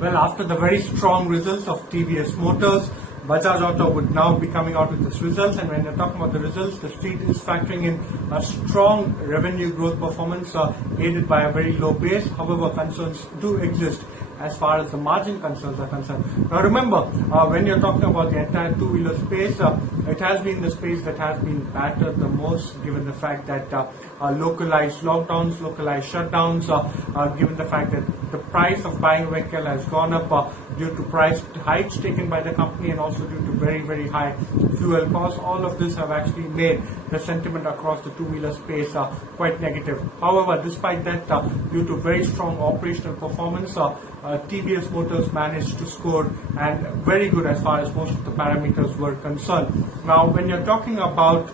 Well, after the very strong results of TVS Motors, Bajaj Auto would now be coming out with its results, and when you're talking about the results, the street is factoring in a strong revenue growth performance aided by a very low base. However, concerns do exist as far as the margin concerns are concerned. Now remember, when you're talking about the entire two-wheeler space, it has been the space that has been battered the most, given the fact that localized lockdowns, localized shutdowns, given the fact that the price of buying a vehicle has gone up due to price hikes taken by the company and also due to very, very high fuel costs. All of this have actually made the sentiment across the two-wheeler space quite negative. However, despite that, due to very strong operational performance, TVS Motors managed to score and very good as far as most of the parameters were concerned. Now, when you're talking about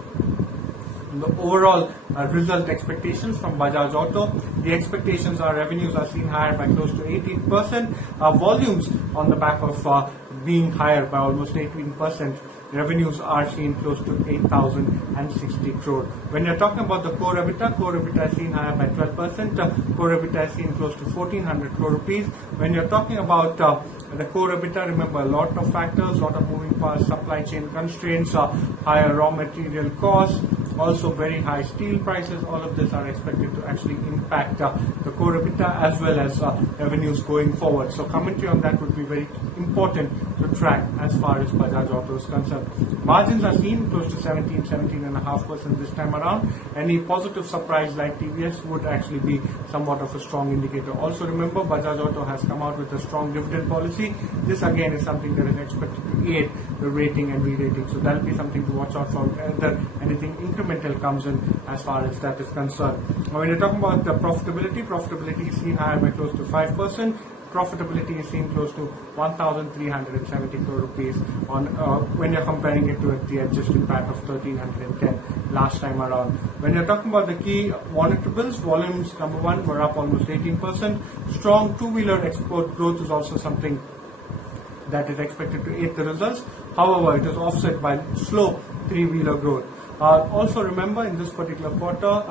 the overall result expectations from Bajaj Auto, the expectations are revenues are seen higher by close to 18%, volumes on the back of being higher by almost 18%. Revenues are seen close to 8,060 crore. When you're talking about the core EBITDA is seen higher by 12%. Core EBITDA is seen close to 1,400 crore rupees. When you're talking about the core EBITDA, remember a lot of factors, a lot of moving parts, supply chain constraints, higher raw material costs, also very high steel prices. All of this are expected to actually impact the core EBITDA as well as revenues going forward. So commentary on that would be very important to track as far as Bajaj Auto is concerned. Margins are seen close to 17.5% this time around. Any positive surprise like TVS would actually be somewhat of a strong indicator. Also remember, Bajaj Auto has come out with a strong dividend policy. This again is something that is expected to aid the rating and re-rating. So that'll be something to watch out for whether anything incremental comes in as far as that is concerned. Now, when you're talking about the profitability is seen higher by close to 5%. Profitability is seen close to 1,370 crore rupees on when you're comparing it to the adjusted PAT of 1,310 last time around. When you're talking about the key monitorables, volumes number one were up almost 18%. Strong two-wheeler export growth is also something that is expected to aid the results. However, it is offset by slow three-wheeler growth. Also remember, in this particular quarter,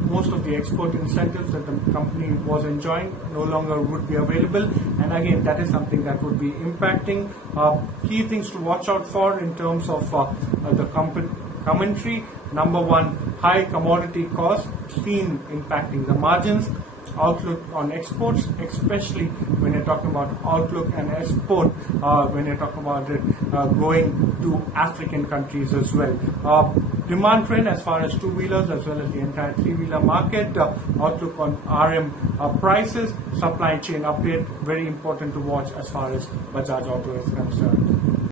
most of the export incentives that the company was enjoying no longer would be available, and again that is something that would be impacting. Key things to watch out for in terms of the commentary. Number one, high commodity costs seen impacting the margins. Outlook on exports, especially when you're talking about outlook and export, when you're talking about it going to African countries as well. Demand trend as far as two-wheelers as well as the entire three-wheeler market. Outlook on RM prices, supply chain update, very important to watch as far as Bajaj Auto is concerned.